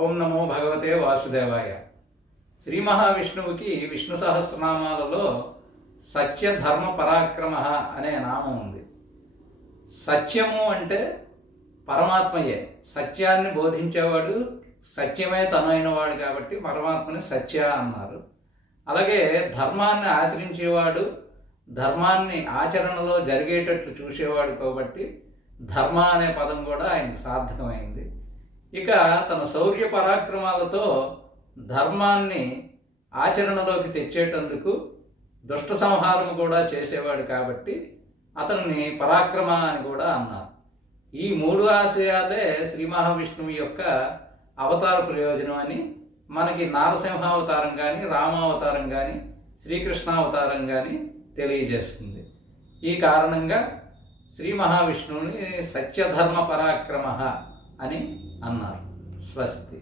ఓం నమో భగవతే వాసుదేవాయ. శ్రీ మహావిష్ణువుకి విష్ణు సహస్రనామాలలో సత్య ధర్మ పరాక్రమ అనే నామం ఉంది. సత్యము అంటే పరమాత్మయే, సత్యాన్ని బోధించేవాడు, సత్యమే తనైనవాడు కాబట్టి పరమాత్మని సత్య అన్నారు. అలాగే ధర్మాన్ని ఆచరించేవాడు, ధర్మాన్ని ఆచరణలో జరిగేటట్లు చూసేవాడు కాబట్టి ధర్మ అనే పదం కూడా ఆయనకు సార్థకమైంది. ఇక తన శౌర్య పరాక్రమాలతో ధర్మాన్ని ఆచరణలోకి తెచ్చేటందుకు దుష్ట సంహారం కూడా చేసేవాడు కాబట్టి అతన్ని పరాక్రమ అని కూడా అన్నారు. ఈ మూడు ఆశయాలే శ్రీ మహావిష్ణువు యొక్క అవతార ప్రయోజనం అని మనకి నారసింహావతారం కానీ, రామావతారం కానీ, శ్రీకృష్ణావతారం కానీ తెలియజేస్తుంది. ఈ కారణంగా శ్రీ మహావిష్ణువుని సత్యధర్మ పరాక్రమ అని అన్నారు. స్వస్తి.